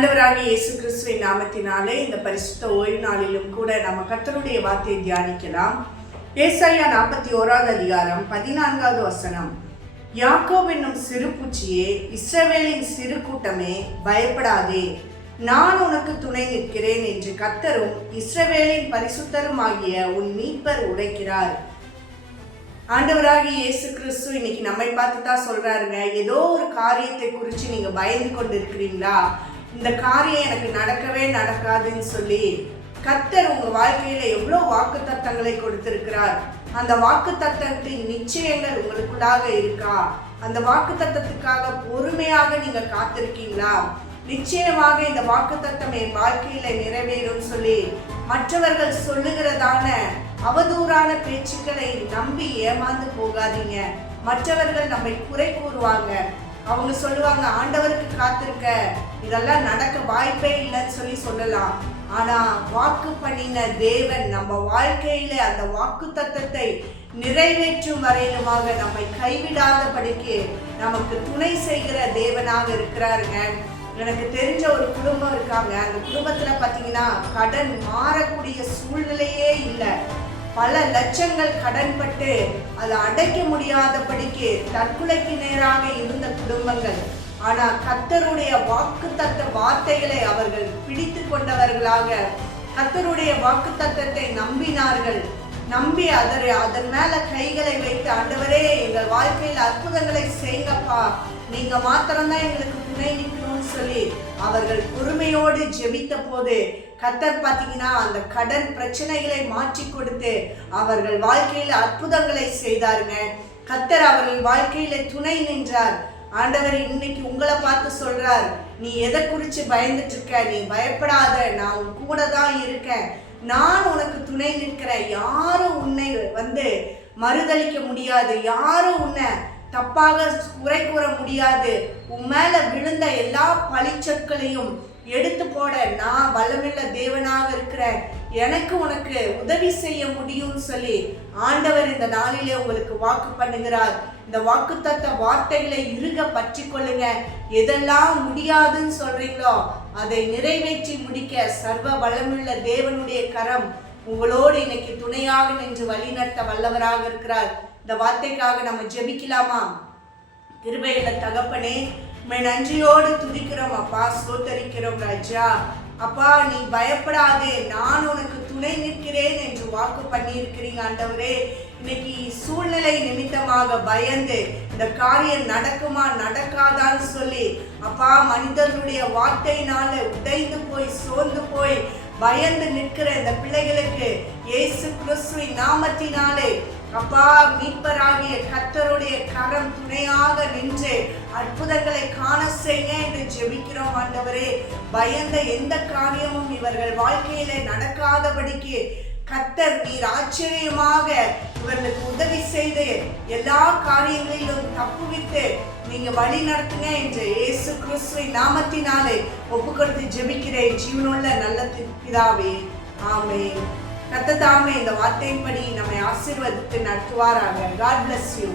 ஆண்டவராகிய இயேசு கிறிஸ்துவின் நாமத்தினாலே இந்த பரிசுத்த ஓய்வு நாளிலும் கூட நம்ம கர்த்தருடைய வார்த்தையை தியானிக்கலாம். ஏசாயா 41வது அதிகாரம் 14வது வசனம். யாக்கோபு என்னும் சிறு பூச்சியே, இஸ்ரவேலின் சிறு கூட்டமே, பயப்படாதே, நான் உனக்கு துணை நிற்கிறேன் என்று கர்த்தரும் இஸ்ரவேலின் பரிசுத்தரும் ஆகிய உன் மீட்பர் உரைக்கிறார். ஆண்டவராகிய இயேசு கிறிஸ்து இன்னைக்கு நம்மை பார்த்து தான் சொல்றாருங்க. ஏதோ ஒரு காரியத்தை குறித்து நீங்க பயந்து கொண்டு இருக்கிறீங்களா? இந்த காரியம் எனக்கு நடக்கவே நடக்காதுன்னு சொல்லி கர்த்தர் உங்க வாழ்க்கையில எவ்வளவு வாக்கு தத்தங்களை கொடுத்திருக்கிறார். அந்த வாக்கு தத்தத்தின் நிச்சயங்கள் உங்களுக்குள்ளாக இருக்கா? அந்த வாக்கு தத்தத்துக்காக பொறுமையாக நீங்க காத்திருக்கீங்களா? நிச்சயமாக இந்த வாக்கு தத்தம் என் வாழ்க்கையில நிறைவேறும் சொல்லி மற்றவர்கள் சொல்லுகிறதான அவதூறான பேச்சுக்களை நம்பி ஏமாந்து போகாதீங்க. மற்றவர்கள் நம்மை குறை கூறுவாங்க. அவங்க சொல்லுவாங்க, ஆண்டவருக்கு காத்திருக்க, இதெல்லாம் நடக்க வாய்ப்பே இல்லைன்னு சொல்லலாம். ஆனா வாக்கு பண்ணின தேவன் நம்ம வாழ்க்கையில அந்த வாக்கு தத்தத்தை நிறைவேற்றும் வரையிலுமாக நம்மை கைவிடாதபடிக்கு நமக்கு துணை செய்கிற தேவனாக இருக்கிறாருங்க. எனக்கு தெரிஞ்ச ஒரு குடும்பம் இருக்காங்க. அந்த குடும்பத்துல பாத்தீங்கன்னா கடன் மாறக்கூடிய சூழ்நிலையே இல்லை. பல லட்சங்கள் கடன் பட்டு அதை அடைக்க முடியாதபடிக்கு தற்கொலைக்கு நேராக இருந்த குடும்பங்கள். ஆனா கர்த்தருடைய வாக்குத்தத்த வார்த்தைகளை அவர்கள் பிடித்து கொண்டவர்களாக கர்த்தருடைய வாக்குத்தத்தத்தை நம்பினார்கள். நம்பி அதன் மேல கைகளை வைத்து, ஆண்டவரே எங்கள் வாழ்க்கையில் அற்புதங்களை செய்யுங்கப்பா, நீங்க மாத்திரம்தான் எங்களுக்கு துணை நிற்கணும்னு சொல்லி அவர்கள் பொறுமையோடு ஜெபித்த போது கர்த்தர் பார்த்தீங்கன்னா அந்த கடன் பிரச்சனைகளை மாற்றி கொடுத்து அவர்கள் வாழ்க்கையில அற்புதங்களை செய்தாருங்க. கர்த்தர் அவர்கள் வாழ்க்கையில துணை நின்றார். ஆண்டவர் இன்னைக்கு உங்களை பார்த்து சொல்றார், நீ எதை குறிச்சு பயந்துட்டு இருக்க? நீ பயப்படாத, நான் உன் கூட தான் இருக்கேன், நான் உனக்கு துணை நிற்கிறேன். யாரும் உன்னை மறுதளிக்க முடியாது, யாரும் உன்னை தப்பாக குறை கூற முடியாது. உன் மேல விழுந்த எல்லா பழிச்சொற்களையும் எடுத்து போட நான் வல்லமையுள்ள தேவனாக இருக்கிறேன், எனக்கு உனக்கு உதவி செய்ய முடியும்னு சொல்லி ஆண்டவர் இந்த நாளிலே உங்களுக்கு வாக்கு பண்ணுகிறார். இந்த வாக்குத்தத்த வார்த்தைகளை இறுக பற்றி கொள்ளுங்க. எதெல்லாம் முடியாதுன்னு சொல்றீங்களோ அதை நிறைவேற்றி முடிக்க சர்வ வல்லமையுள்ள தேவனுடைய கரம் உங்களோடு இன்னைக்கு துணையாக நின்று வழிநடத்த வல்லவராக இருக்கிறார். இந்த வார்த்தைக்காக நம்ம ஜெபிக்கலாமா? கிருபையுள்ள தகப்பனே, நன்றியோடு துதிக்கிறோம் அப்பா, ஸ்தோத்தரிக்கிறோம் ராஜா. அப்பா, நீ பயப்படாதே, நான் உனக்கு துணை நிற்கிறேன் என்று வாக்கு பண்ணியிருக்கிறீங்க ஆண்டவரே. இன்னைக்கு சூழ்நிலை நிமித்தமாக பயந்து இந்த காரியம் நடக்குமா நடக்காதான்னு சொல்லி அப்பா மனிதர்களுடைய வார்த்தையினால உடைந்து போய் சோர்ந்து போய் பயந்து நிற்கிற இந்த பிள்ளைகளுக்கு இயேசு கிறிஸ்துவின் நாமத்தினாலே அப்பா மீட்பராகிய கர்த்தருடைய கரம் துணையாக நின்று அற்புதங்களை காண செய்ய என்று ஜெபிக்கிறோம் ஆண்டவரே. பயந்த எந்த காரியமும் இவர்கள் வாழ்க்கையிலே நடக்காதபடிக்கு கர்த்தர் நீர் ஆச்சரியமாக இவர்களுக்கு உதவி செய்து எல்லா காரியங்களிலும் தப்புவித்து நீங்க வழி நடத்துங்க என்று இயேசு கிறிஸ்துவின் நாமத்தினாலே ஒப்பு கொடுத்து ஜெபிக்கிறேன் ஜீவனுள்ள நல்ல பிதாவே, ஆமென். கர்த்தர் தாமே இந்த வார்த்தையின்படி நம்மை ஆசீர்வதித்து நடத்துவாராக. God bless you.